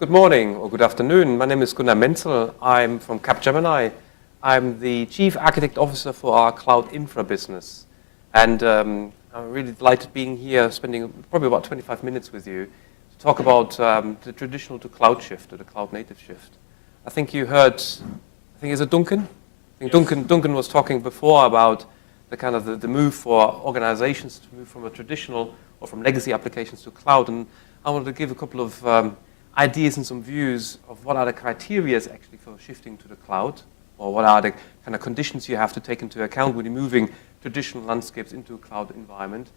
Good morning or good afternoon. My name is Gunnar Menzel. I'm from Capgemini. I'm the Chief Architect Officer for our cloud infra business. And I'm really delighted being here, spending probably about 25 minutes with you to talk about the traditional to cloud shift, or the cloud native shift. I think you heard, is it Duncan? I think Duncan was talking before about the kind of the move for organizations to move from a traditional or from legacy applications to cloud. And I wanted to give a couple of ideas and some views of what are the criteria actually for shifting to the cloud, or what are the kind of conditions you have to take into account when you're moving traditional landscapes into a cloud environment.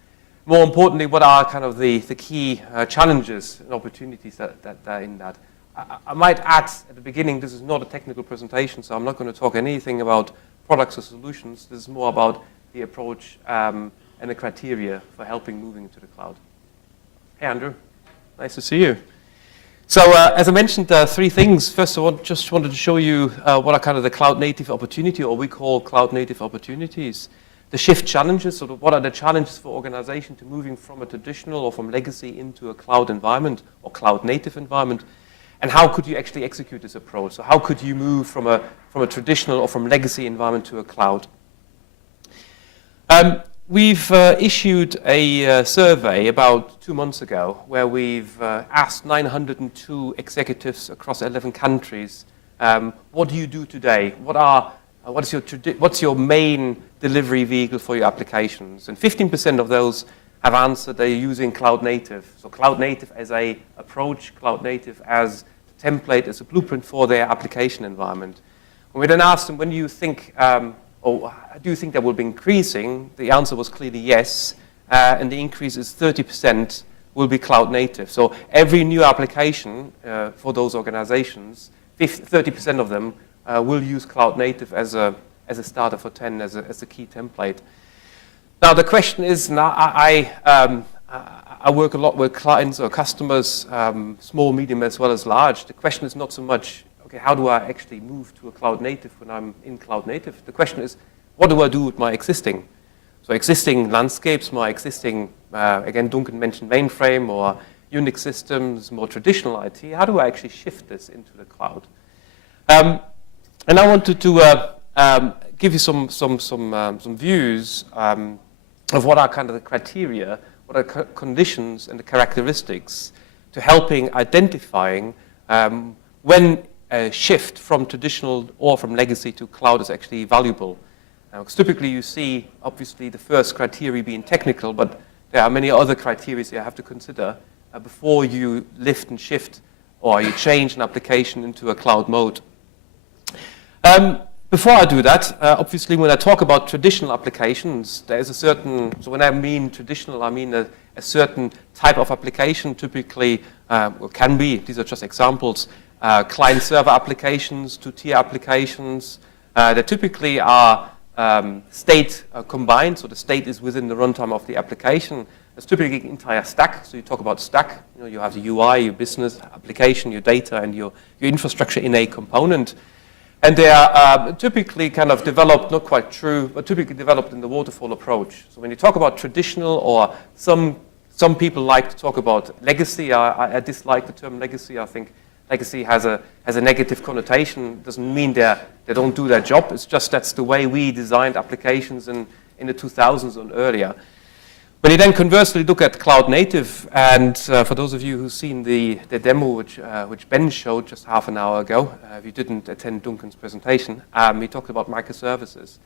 More importantly, what are kind of the key challenges and opportunities that are in that. I might add at the beginning, this is not a technical presentation, so I'm not going to talk anything about products or solutions. This is more about the approach and the criteria for helping moving into the cloud. Hey, Andrew. Nice to see you. So as I mentioned, three things. First of all, just wanted to show you what are kind of the cloud native opportunity, or we call cloud native opportunities. The shift challenges, sort of what are the challenges for organization to moving from a traditional or from legacy into a cloud environment or cloud native environment, and how could you actually execute this approach? So how could you move from a traditional or from legacy environment to a cloud? We've issued a survey about 2 months ago where we've asked 902 executives across 11 countries, what do you do today? What's your main delivery vehicle for your applications? And 15% of those have answered they're using cloud native. So cloud native as a approach, cloud native as a template, as a blueprint for their application environment. When we then asked them, when do you think, or do you think that will be increasing? The answer was clearly yes, and the increase is 30% will be cloud native. So every new application for those organizations, 30% of them will use cloud native as a starter for 10, as a key template. Now the question is, now I work a lot with clients or customers, small, medium, as well as large. The question is not so much, okay, how do I actually move to a cloud native when I'm in cloud native? The question is, what do I do with my existing? So existing landscapes, my existing, again, Duncan mentioned mainframe or Unix systems, more traditional IT. How do I actually shift this into the cloud? And I wanted to give you some views of what are kind of the criteria, what are conditions and the characteristics to helping identifying when a shift from traditional or from legacy to cloud is actually valuable. Because typically you see, obviously, the first criteria being technical, but there are many other criteria you have to consider before you lift and shift or you change an application into a cloud mode. Before I do that, obviously when I talk about traditional applications, there is a certain, so when I mean traditional, I mean a certain type of application, typically, or can be, these are just examples, client-server applications, two-tier applications. They typically are state combined, so the state is within the runtime of the application. It's typically an entire stack, so you talk about stack. You have the UI, your business application, your data, and your infrastructure in a component. And they are typically kind of developed, not quite true, but typically developed in the waterfall approach. So when you talk about traditional, or some people like to talk about legacy, I dislike the term legacy. I think legacy has a negative connotation. It doesn't mean they don't do their job. It's just that's the way we designed applications in the 2000s and earlier. When you then conversely look at cloud native, and for those of you who've seen the demo which Ben showed just half an hour ago, if you didn't attend Duncan's presentation, he talked about microservices.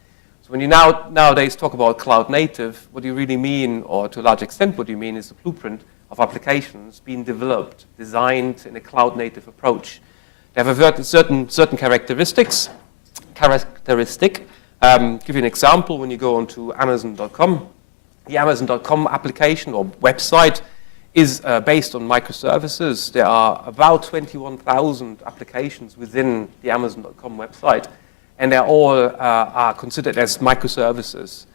So when you nowadays talk about cloud native, what do you really mean, or to a large extent what you mean, is the blueprint of applications being developed, designed in a cloud-native approach. They have a certain characteristics. Give you an example. When you go onto Amazon.com, the Amazon.com application or website is based on microservices. There are about 21,000 applications within the Amazon.com website, and they all are considered as microservices.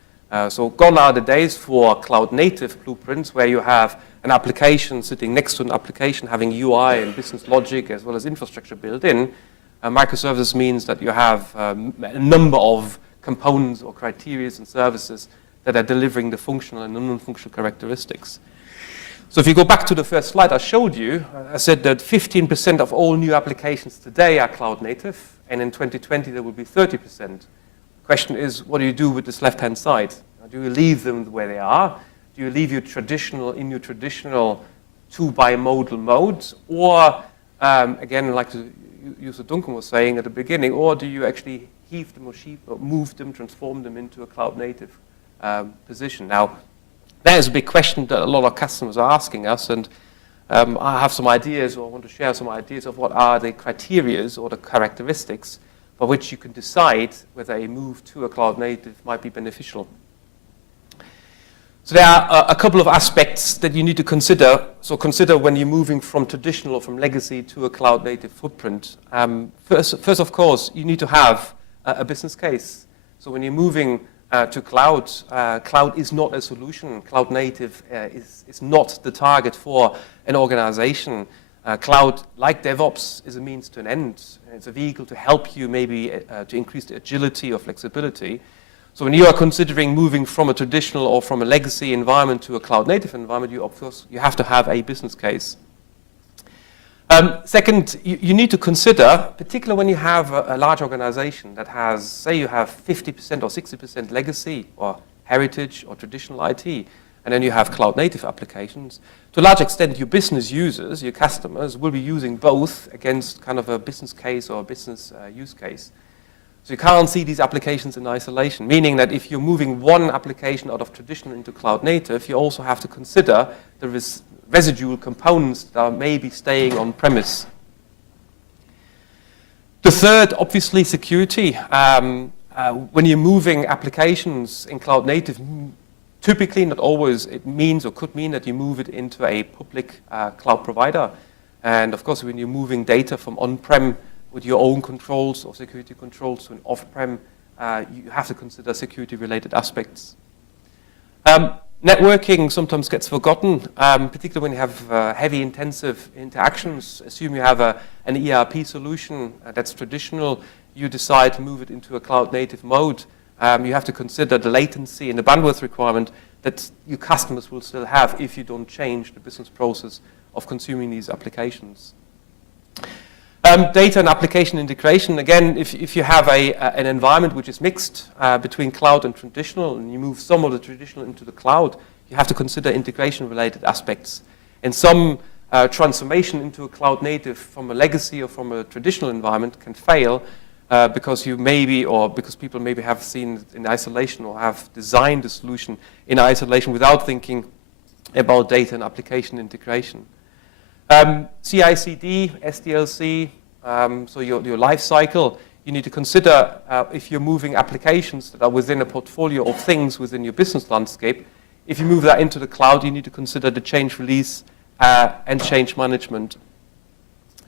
So gone are the days for cloud-native blueprints where you have an application sitting next to an application having UI and business logic as well as infrastructure built in. Microservices means that you have a number of components or criteria and services that are delivering the functional and non-functional characteristics. So if you go back to the first slide I showed you, I said that 15% of all new applications today are cloud native, and in 2020 there will be 30%. The question is, what do you do with this left-hand side? Do you leave them where they are? Do you leave your traditional 2-bimodal modes? Or, again, like User Duncan was saying at the beginning, or do you actually heave them or move them, transform them into a cloud native position? Now, that is a big question that a lot of customers are asking us, and I have some ideas, or I want to share some ideas of what are the criteria or the characteristics for which you can decide whether a move to a cloud native might be beneficial. So there are a couple of aspects that you need to consider. So consider when you're moving from traditional or from legacy to a cloud native footprint. First, of course, you need to have a business case. So when you're moving to cloud, cloud is not a solution. Cloud native is not the target for an organization. Cloud, like DevOps, is a means to an end. It's a vehicle to help you maybe to increase the agility or flexibility. So when you are considering moving from a traditional or from a legacy environment to a cloud native environment, of course, you have to have a business case. Second, you need to consider, particularly when you have a large organization that has, say you have 50% or 60% legacy or heritage or traditional IT, and then you have cloud native applications. To a large extent, your business users, your customers, will be using both against kind of a business case or a business use case. So you can't see these applications in isolation, meaning that if you're moving one application out of traditional into cloud native, you also have to consider the residual components that are maybe staying on premise. The third, obviously, security. When you're moving applications in cloud native, typically, not always, it means or could mean that you move it into a public cloud provider. And of course, when you're moving data from on-prem with your own controls or security controls to an off-prem, you have to consider security-related aspects. Networking sometimes gets forgotten, particularly when you have heavy intensive interactions. Assume you have an ERP solution that's traditional. You decide to move it into a cloud native mode. You have to consider the latency and the bandwidth requirement that your customers will still have if you don't change the business process of consuming these applications. Data and application integration. Again, if you have an environment which is mixed between cloud and traditional, and you move some of the traditional into the cloud, you have to consider integration-related aspects. And some transformation into a cloud native from a legacy or from a traditional environment can fail because you maybe, or because people maybe have seen it in isolation or have designed the solution in isolation without thinking about data and application integration. CI/CD, SDLC, so your life cycle, you need to consider if you're moving applications that are within a portfolio of things within your business landscape. If you move that into the cloud, you need to consider the change release and change management.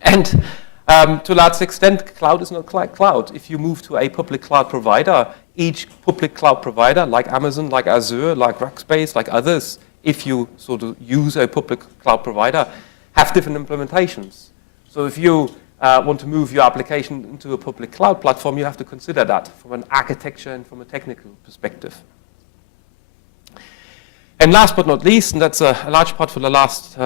And to a large extent, cloud is not cloud. If you move to a public cloud provider, each public cloud provider, like Amazon, like Azure, like Rackspace, like others, if you sort of use a public cloud provider, have different implementations. So if you want to move your application into a public cloud platform, you have to consider that from an architecture and from a technical perspective. And last but not least, and that's a large part for the last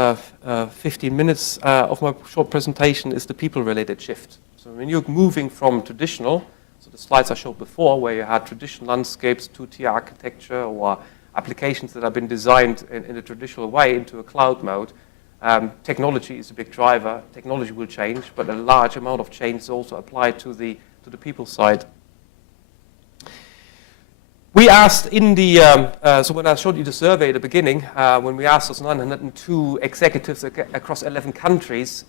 15 minutes of my short presentation, is the people-related shift. So when you're moving from traditional, so the slides I showed before, where you had traditional landscapes, two-tier architecture, or applications that have been designed in a traditional way into a cloud mode, technology is a big driver. Technology will change, but a large amount of change is also applied to the people side. We asked in the, so when I showed you the survey at the beginning, when we asked those 902 executives across 11 countries,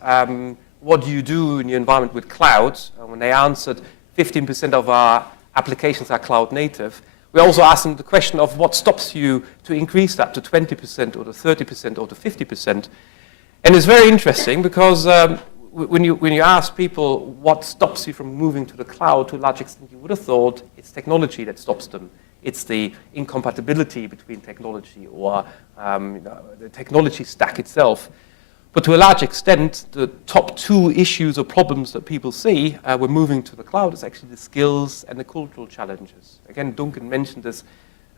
what do you do in your environment with cloud? When they answered 15% of our applications are cloud native, we also asked them the question of what stops you to increase that to 20% or to 30% or to 50%. And it's very interesting because when you ask people what stops you from moving to the cloud, to a large extent you would have thought it's technology that stops them. It's the incompatibility between technology or the technology stack itself. But to a large extent, the top two issues or problems that people see when moving to the cloud is actually the skills and the cultural challenges. Again, Duncan mentioned this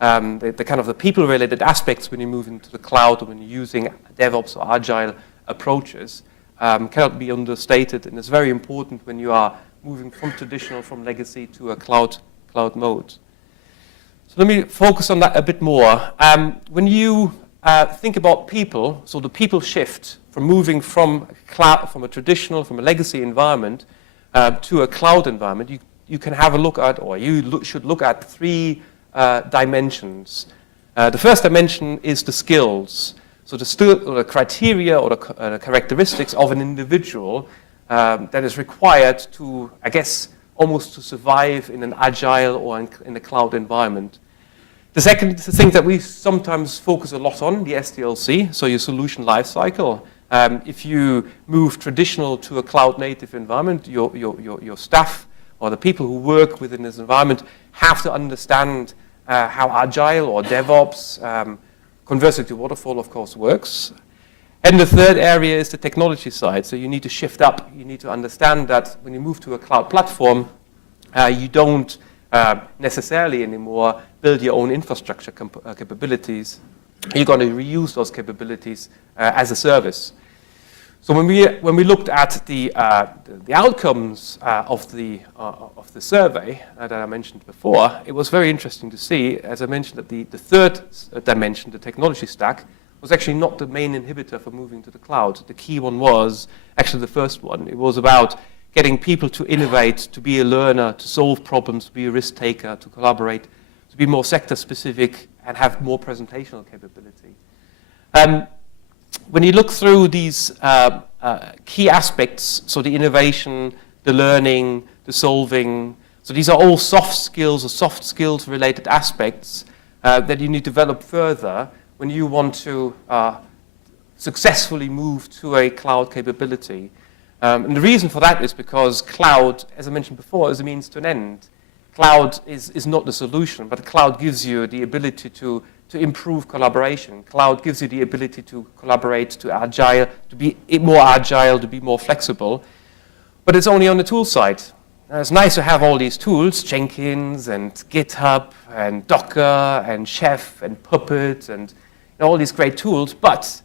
the kind of the people-related aspects when you move into the cloud or when you're using DevOps or agile approaches cannot be understated, and it's very important when you are moving from traditional, from legacy to a cloud mode. So let me focus on that a bit more. When you think about people, so the people shift from moving from a traditional, from a legacy environment to a cloud environment, you can have a look at, or should look at 3 dimensions. The first dimension is the skills. So the criteria or the characteristics of an individual that is required to, I guess, almost to survive in an agile or in a cloud environment. The second thing that we sometimes focus a lot on, the SDLC, so your solution lifecycle. If you move traditional to a cloud-native environment, your staff or the people who work within this environment have to understand how agile or DevOps, conversely to waterfall, of course, works. And the third area is the technology side. So you need to shift up. You need to understand that when you move to a cloud platform, you don't necessarily anymore build your own infrastructure capabilities. You're going to reuse those capabilities as a service. So when we looked at the outcomes of the survey that I mentioned before, it was very interesting to see, as I mentioned, that the third dimension, the technology stack, was actually not the main inhibitor for moving to the cloud. The key one was actually the first one. It was about getting people to innovate, to be a learner, to solve problems, to be a risk taker, to collaborate, to be more sector specific and have more presentational capability. When you look through these key aspects, so the innovation, the learning, the solving, so these are all soft skills or soft skills related aspects that you need to develop further when you want to successfully move to a cloud capability. And the reason for that is because cloud, as I mentioned before, is a means to an end. Cloud is not the solution, but cloud gives you the ability to improve collaboration. Cloud gives you the ability to collaborate, to be more agile, to be more flexible. But it's only on the tool side. It's nice to have all these tools, Jenkins and GitHub and Docker and Chef and Puppet and all these great tools, but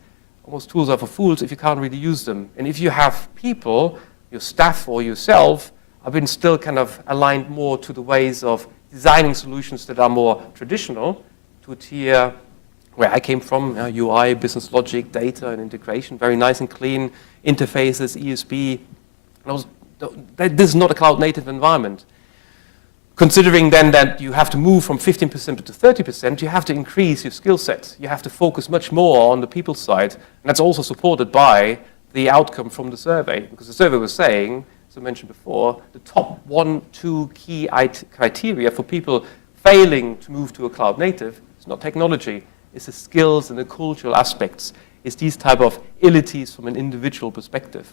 most tools are for fools if you can't really use them. And if you have people, your staff or yourself, have been still kind of aligned more to the ways of designing solutions that are more traditional, to a tier where I came from, UI, business logic, data, and integration, very nice and clean interfaces, ESB. This is not a cloud-native environment. Considering then that you have to move from 15% to 30%, you have to increase your skill set. You have to focus much more on the people side. And that's also supported by the outcome from the survey. Because the survey was saying, as I mentioned before, the top 1-2 key criteria for people failing to move to a cloud native is not technology. It's the skills and the cultural aspects. It's these type of abilities from an individual perspective.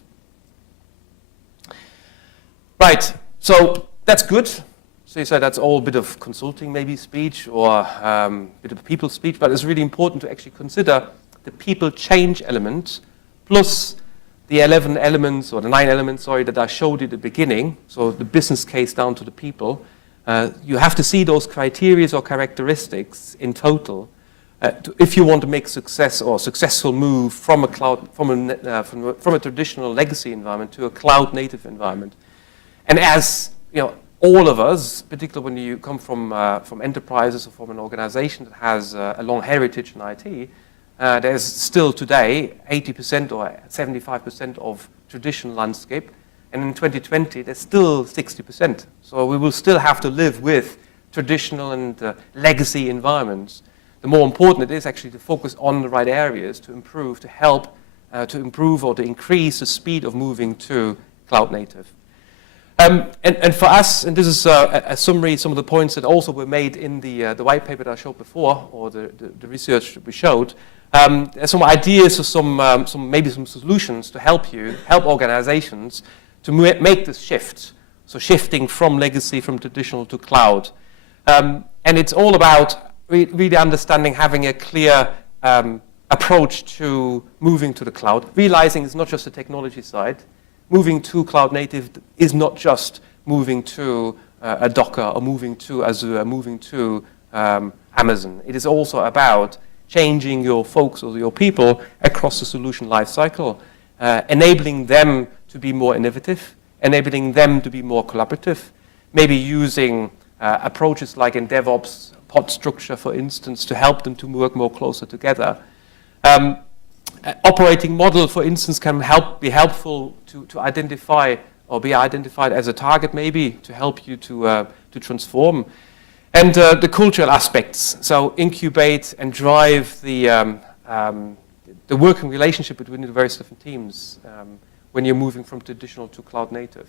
Right, so that's good. So you said that's all a bit of consulting maybe speech or a bit of people speech, but it's really important to actually consider the people change element plus the 11 elements or the 9 elements, sorry, that I showed you at the beginning. So the business case down to the people. You have to see those criteria or characteristics in total if you want to make success or successful move from a cloud, from a traditional legacy environment to a cloud native environment. And as you know, all of us, particularly when you come from enterprises or from an organization that has a long heritage in IT, there's still today 80% or 75% of traditional landscape, and in 2020 there's still 60%. So we will still have to live with traditional and legacy environments. The more important it is actually to focus on the right areas to improve, to help to improve or to increase the speed of moving to cloud native. And for us, and this is a summary, some of the points that also were made in the white paper that I showed before, or the research that we showed, there's some ideas or maybe some solutions to help organizations to make this shift. So shifting from legacy, from traditional to cloud. And it's all about really understanding, having a clear approach to moving to the cloud, realizing it's not just the technology side. Moving to cloud native is not just moving to a Docker or moving to Azure, moving to a Amazon. It is also about changing your folks or your people across the solution lifecycle, enabling them to be more innovative, enabling them to be more collaborative, maybe using approaches like in DevOps, pod structure, for instance, to help them to work more closer together. Operating model, for instance, can be helpful to identify or be identified as a target, maybe, to help you to transform. And the cultural aspects, so incubate and drive the working relationship between the various different teams when you're moving from traditional to cloud native.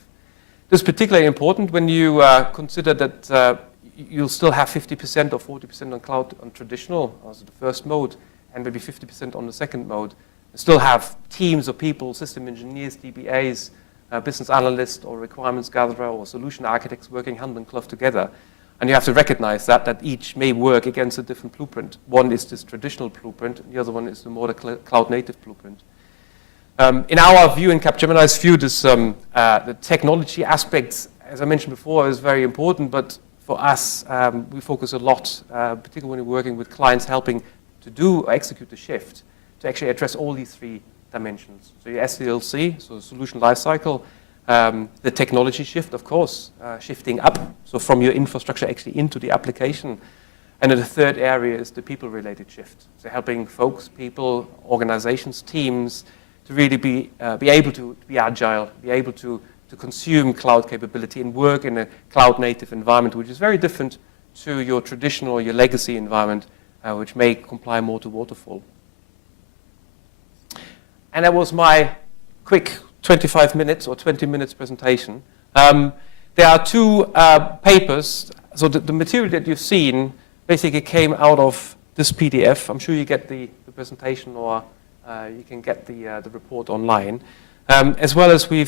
This is particularly important when you consider that you'll still have 50% or 40% on cloud on traditional, as the first mode, and maybe 50% on the second mode. You still have teams of people, system engineers, DBAs, business analysts, or requirements gatherer, or solution architects working hand in glove together. And you have to recognize that each may work against a different blueprint. One is this traditional blueprint, and the other one is the more cloud-native blueprint. In our view, in Capgemini's view, the technology aspects, as I mentioned before, is very important, but for us, we focus a lot, particularly when we're working with clients helping to do or execute the shift, to actually address all these three dimensions. So your SDLC, so the solution lifecycle, the technology shift, of course, shifting up, so from your infrastructure actually into the application. And then the third area is the people-related shift, so helping folks, people, organizations, teams, to really be able to be agile, be able to consume cloud capability and work in a cloud-native environment, which is very different to your traditional or your legacy environment, which may comply more to waterfall. And that was my quick 25 minutes or 20 minutes presentation. There are two papers. So the material that you've seen basically came out of this PDF. I'm sure you get the presentation, or you can get the report online. As well as we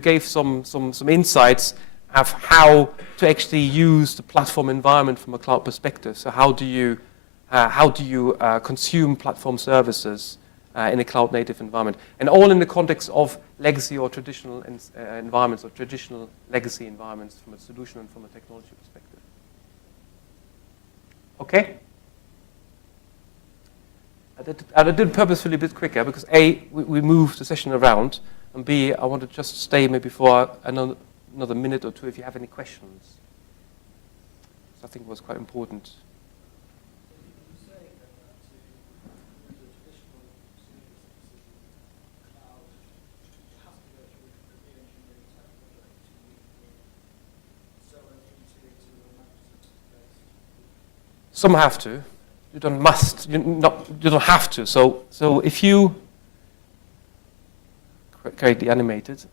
gave some insights of how to actually use the platform environment from a cloud perspective. So how do you consume platform services in a cloud-native environment, and all in the context of legacy or traditional environments, or traditional legacy environments from a solution and from a technology perspective. Okay? I did it purposefully a bit quicker because A, we moved the session around, and B, I want to just stay maybe for another minute or two if you have any questions. So I think it was quite important. Some have to. You don't must. You don't have to. So if you greatly animated,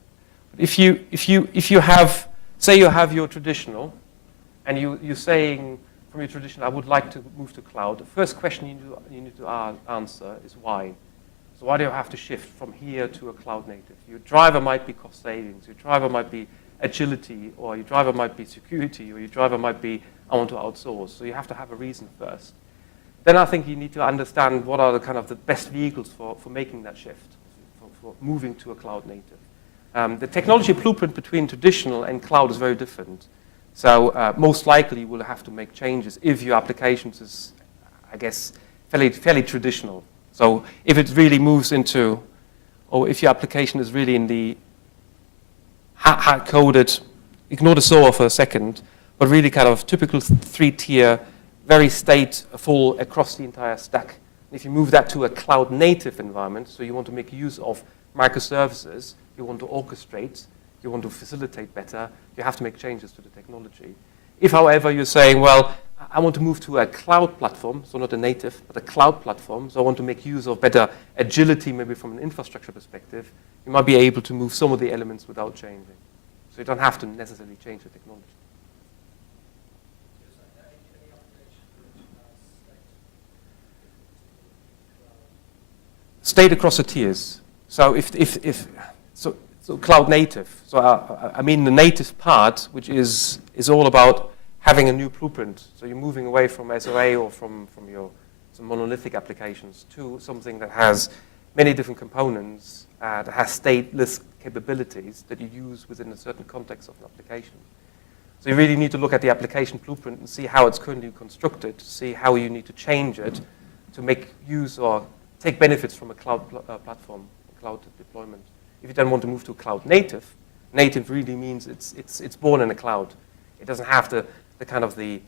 if you have, say you have your traditional, and you're saying from your traditional, I would like to move to cloud. The first question you need to answer is why. So why do you have to shift from here to a cloud native? Your driver might be cost savings. Your driver might be agility, or your driver might be security, or your driver might be I want to outsource. So you have to have a reason first. Then I think you need to understand what are the kind of the best vehicles for making that shift, for moving to a cloud native. The technology blueprint between traditional and cloud is very different. So most likely you will have to make changes if your applications is, I guess, fairly traditional. So if it really moves into, or if your application is really in the hard-coded, ignore the SOA for a second, but really kind of typical three-tier, very stateful across the entire stack. If you move that to a cloud-native environment, so you want to make use of microservices, you want to orchestrate, you want to facilitate better, you have to make changes to the technology. If, however, you're saying, well, I want to move to a cloud platform, so not a native, but a cloud platform, so I want to make use of better agility, maybe from an infrastructure perspective, you might be able to move some of the elements without changing. So you don't have to necessarily change the technology. State across the tiers. So so cloud native. So I mean the native part, which is all about having a new blueprint. So you're moving away from SOA or from your some monolithic applications to something that has many different components, that has stateless capabilities that you use within a certain context of an application. So So you really need to look at the application blueprint and see how it's currently constructed, see how you need to change it to make use or take benefits from a cloud platform, cloud deployment. If you then want to move to cloud native, native really means it's born in a cloud. It doesn't have the kind of the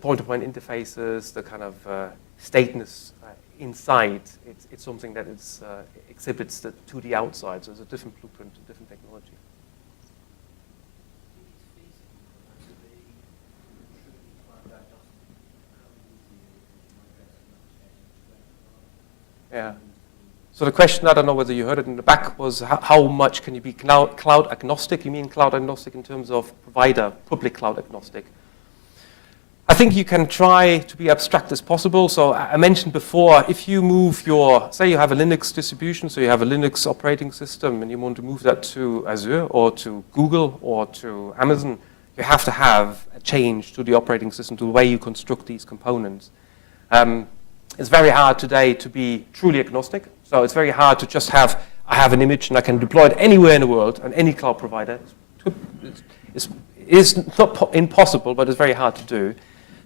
point-to-point interfaces, the kind of stateness inside. It's something that exhibits to the outside. So it's a different blueprint, a different technology. Yeah. So the question, I don't know whether you heard it in the back, was how much can you be cloud agnostic? You mean cloud agnostic in terms of provider, public cloud agnostic? I think you can try to be abstract as possible. So I mentioned before, if you move say you have a Linux distribution, so you have a Linux operating system and you want to move that to Azure or to Google or to Amazon, you have to have a change to the operating system, to the way you construct these components. It's very hard today to be truly agnostic. So it's very hard to just I have an image and I can deploy it anywhere in the world on any cloud provider. It's not impossible, but it's very hard to do.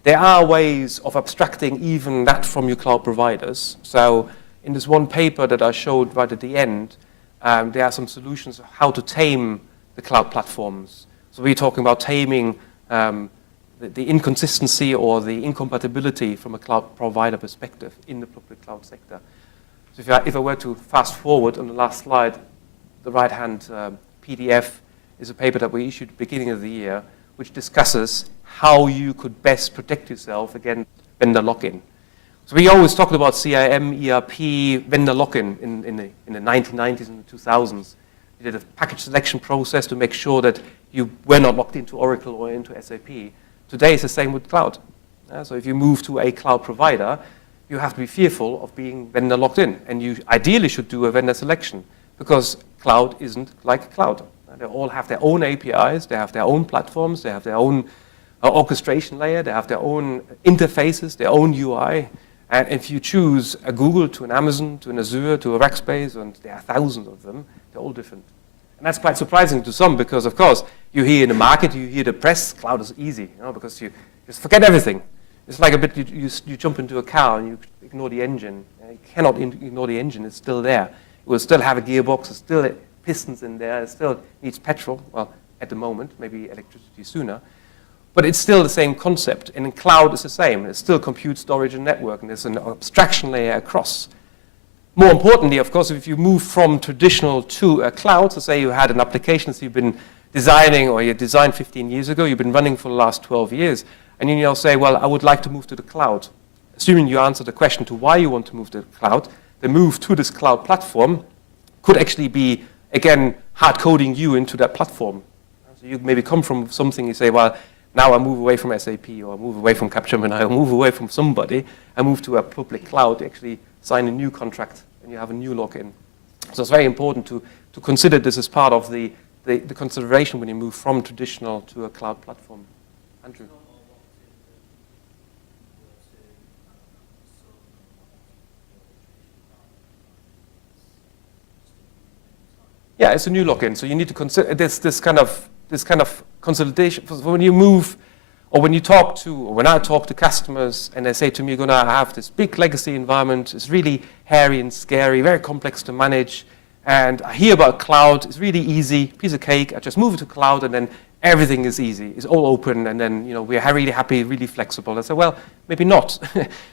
There are ways of abstracting even that from your cloud providers. So in this one paper that I showed right at the end, there are some solutions of how to tame the cloud platforms. So we're talking about taming the inconsistency or the incompatibility from a cloud provider perspective in the public cloud sector. So if I were to fast forward on the last slide, the right-hand PDF is a paper that we issued at the beginning of the year, which discusses how you could best protect yourself against vendor lock-in. So we always talked about CIM, ERP, vendor lock-in in the 1990s and the 2000s. We did a package selection process to make sure that you were not locked into Oracle or into SAP. Today it's the same with cloud. So if you move to a cloud provider, you have to be fearful of being vendor locked in. And you ideally should do a vendor selection because cloud isn't like cloud. They all have their own APIs, they have their own platforms, they have their own orchestration layer, they have their own interfaces, their own UI. And if you choose a Google to an Amazon, to an Azure, to a Rackspace, and there are thousands of them, they're all different. And that's quite surprising to some because, of course, you hear in the market, you hear the press, cloud is easy, because you just forget everything. It's like a bit, you jump into a car and you ignore the engine. You cannot ignore the engine, it's still there. It will still have a gearbox, there's still pistons in there, it still needs petrol, well, at the moment, maybe electricity sooner. But it's still the same concept, and in cloud it's the same. It's still compute, storage, and network, and there's an abstraction layer across. More importantly, of course, if you move from traditional to a cloud, so say you had an application that you've been designing or you designed 15 years ago, you've been running for the last 12 years, and you say, well, I would like to move to the cloud. Assuming you answer the question to why you want to move to the cloud, the move to this cloud platform could actually be, again, hard coding you into that platform. So you maybe come from something, you say, well, now I move away from SAP, or I move away from Capgemini, or move away from somebody, I move to a public cloud, actually sign a new contract, and you have a new lock-in. So it's very important to consider this as part of the consideration when you move from traditional to a cloud platform. Andrew? Yeah, it's a new lock-in, so you need to consider this kind of consolidation. So when you move, or when you talk to, or when I talk to customers and they say to me, Gunnar, I have this big legacy environment, it's really hairy and scary, very complex to manage, and I hear about cloud, it's really easy, piece of cake, I just move it to cloud and then everything is easy, it's all open, and then we're really happy, really flexible. I say, well, maybe not.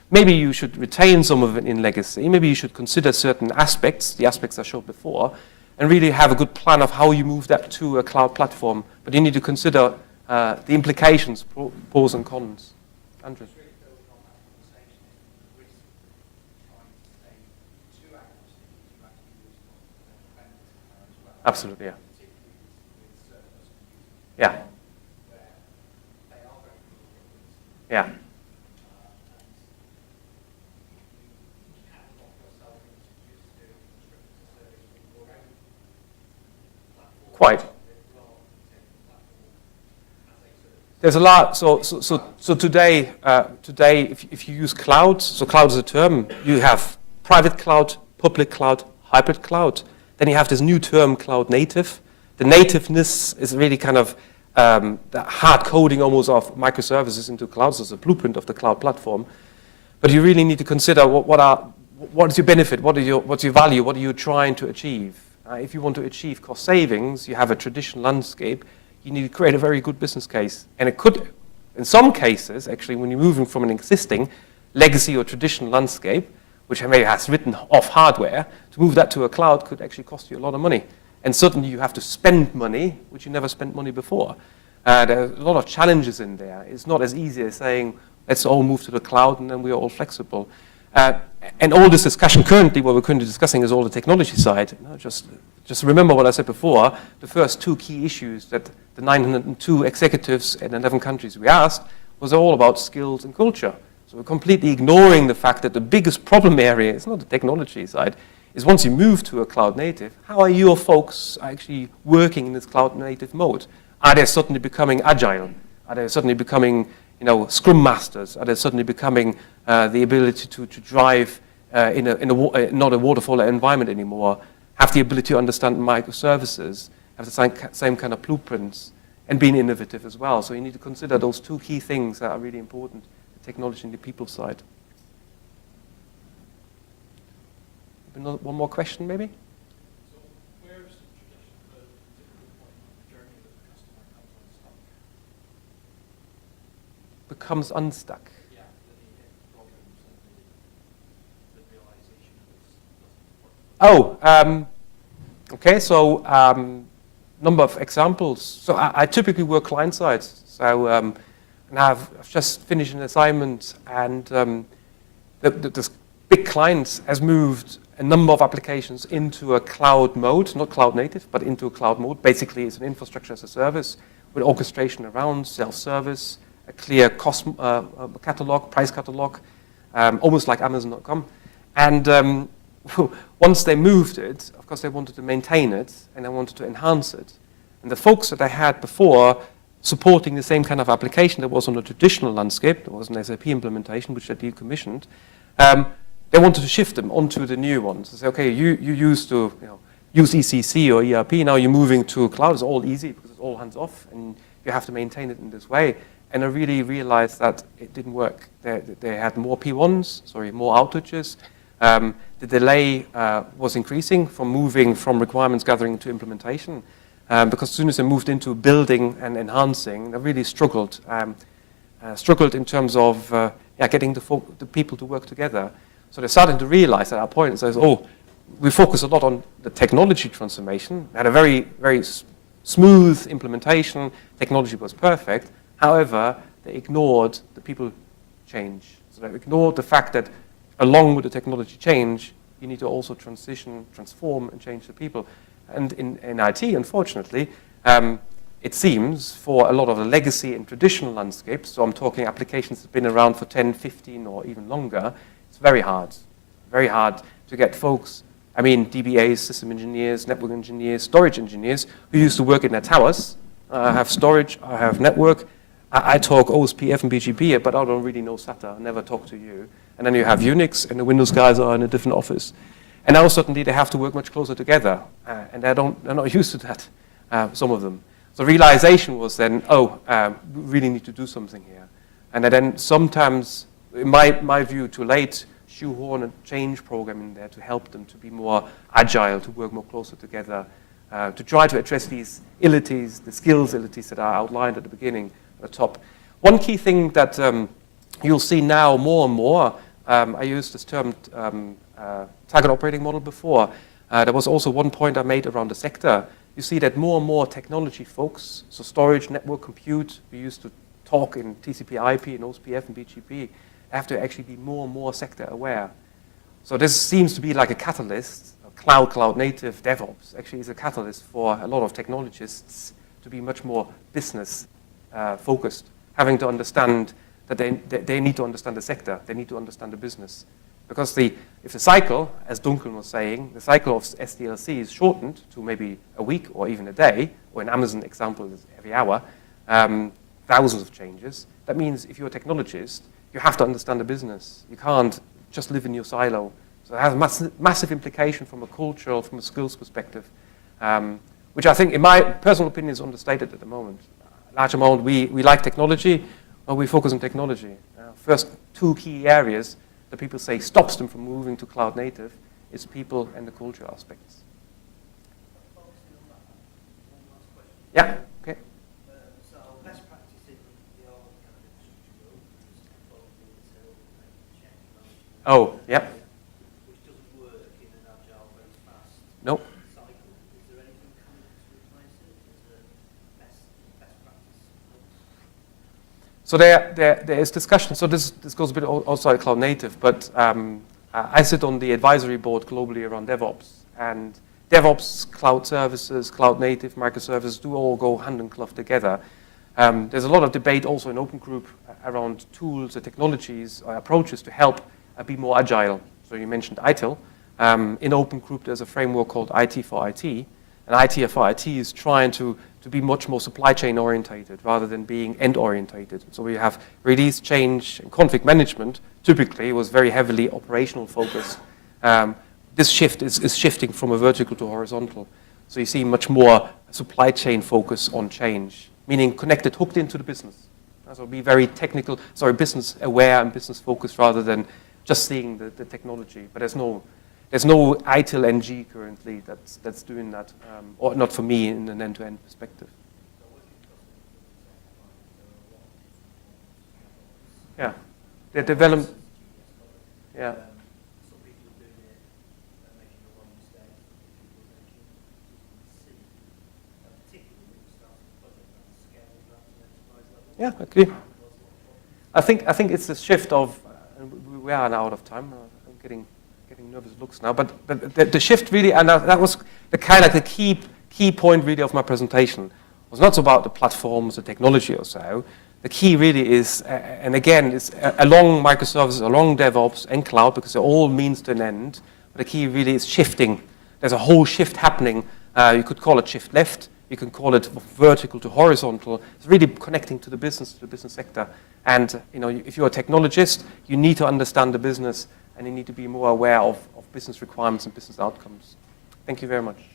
Maybe you should retain some of it in legacy, maybe you should consider certain aspects, the aspects I showed before, and really have a good plan of how you move that to a cloud platform. But you need to consider the implications, pros and cons. Andrew? Absolutely, yeah. Yeah. Yeah. Quite. There's a lot. So today, if you use cloud, so cloud is a term. You have private cloud, public cloud, hybrid cloud. Then you have this new term, cloud native. The nativeness is really kind of the hard coding almost of microservices into clouds as a blueprint of the cloud platform. But you really need to consider what is your benefit, what's your value, what are you trying to achieve. If you want to achieve cost savings, you have a traditional landscape, you need to create a very good business case. And it could, in some cases, actually, when you're moving from an existing legacy or traditional landscape, which maybe has written off hardware, to move that to a cloud could actually cost you a lot of money. And certainly you have to spend money, which you never spent money before. There are a lot of challenges in there. It's not as easy as saying, let's all move to the cloud and then we are all flexible. And all this discussion currently, what we're currently discussing is all the technology side. Just remember what I said before, the first two key issues that the 902 executives in 11 countries we asked was all about skills and culture. So we're completely ignoring the fact that the biggest problem area is not the technology side, is once you move to a cloud native, how are your folks actually working in this cloud native mode? Are they suddenly becoming agile? Are they suddenly becoming Scrum Masters? Are they suddenly becoming the ability to drive in not a waterfall environment anymore, have the ability to understand microservices, have the same kind of blueprints, and being innovative as well. So you need to consider those two key things that are really important, the technology and the people side. One more question, maybe? So where's the typical point on the journey that the customer comes unstuck? Becomes unstuck. Yeah, that they hit problems and the realization of this doesn't work. Okay, so number of examples. So I typically work client-side. So and I've just finished an assignment, and this big client has moved a number of applications into a cloud mode, not cloud native, but into a cloud mode. Basically, it's an infrastructure as a service with orchestration around, self-service, a clear cost catalog, price catalog, almost like Amazon.com. And once they moved it, of course, they wanted to maintain it, and they wanted to enhance it. And the folks that I had before supporting the same kind of application that was on a traditional landscape, there was an SAP implementation, which they decommissioned, they wanted to shift them onto the new ones. They say, okay, you used to use ECC or ERP, now you're moving to cloud. It's all easy because it's all hands off, and you have to maintain it in this way. And I really realized that it didn't work. They had more P1s, more outages. The delay was increasing from moving from requirements gathering to implementation, because as soon as they moved into building and enhancing, they really struggled. Struggled in terms of getting the people to work together. So they're starting to realize at that point, says, oh, we focus a lot on the technology transformation. Had a very, very smooth implementation. Technology was perfect. However, they ignored the people change. So they ignored the fact that along with the technology change, you need to also transition, transform, and change the people. And in IT, unfortunately, it seems for a lot of the legacy and traditional landscapes, so I'm talking applications that have been around for 10, 15, or even longer, it's very hard to get folks, DBAs, system engineers, network engineers, storage engineers, who used to work in their towers. I have storage, I have network, I talk OSPF and BGP, but I don't really know SATA, I never talk to you. And then you have Unix, and the Windows guys are in a different office. And now suddenly they have to work much closer together, and they're not used to that, some of them. So realization was then, we really need to do something here. And then sometimes, in my view, too late, shoehorn a change program in there to help them to be more agile, to work more closer together, to try to address these illities, the skills illities that are outlined at the beginning, at the top. One key thing that you'll see now more and more, I used this term target operating model before. There was also one point I made around the sector. You see that more and more technology folks, so storage, network, compute, we used to talk in TCP, IP, and OSPF and BGP, have to actually be more and more sector aware. So this seems to be like a catalyst. Cloud native DevOps actually is a catalyst for a lot of technologists to be much more business focused, having to understand that they need to understand the sector, they need to understand the business. Because if the cycle, as Duncan was saying, the cycle of SDLC is shortened to maybe a week or even a day, or in Amazon example is every hour, thousands of changes. That means if you're a technologist, you have to understand the business. You can't just live in your silo. So it has massive implication from a cultural, from a skills perspective, which I think, in my personal opinion, is understated at the moment. large amount. We like technology, but we focus on technology. First two key areas that people say stops them from moving to cloud native is people and the culture aspects. Yeah, okay. So best practice in the old kind of infrastructure world is involving change management. Oh, yeah. Which doesn't work in an agile, very fast Nope. cycle. Is there anything coming to replace it? Is there best practice? So there is discussion. So this goes a bit outside cloud native, but I sit on the advisory board globally around DevOps, and DevOps, cloud services, cloud native, microservices do all go hand in glove together. There's a lot of debate also in Open Group around tools, technologies, approaches to help be more agile. So you mentioned ITIL. In Open Group, there's a framework called IT for IT, and IT for IT is trying to be much more supply chain orientated rather than being end orientated. So we have release, change, and config management. Typically, was very heavily operational focused. This shift is shifting from a vertical to horizontal. So you see much more supply chain focus on change, meaning connected, hooked into the business. So be very technical, business aware and business focused rather than just seeing the technology. But there's no ITIL NG currently that's doing that, or not for me in an end-to-end perspective. Yeah, the development. Yeah. Some people are doing it and making the wrong mistakes. Some people are making particularly when you start a project at scale at enterprise level. Yeah, I agree. I think it's the shift of. We are now out of time. I'm getting nervous looks now, but the shift really, and that was the kind of the key point really of my presentation. It was not about the platforms, the technology or so. The key really is, and again, it's along microservices, along DevOps and cloud, because it all means to an end. But the key really is shifting. There's a whole shift happening. You could call it shift left. You can call it vertical to horizontal. It's really connecting to the business sector. And if you're a technologist, you need to understand the business, and you need to be more aware of business requirements and business outcomes. Thank you very much.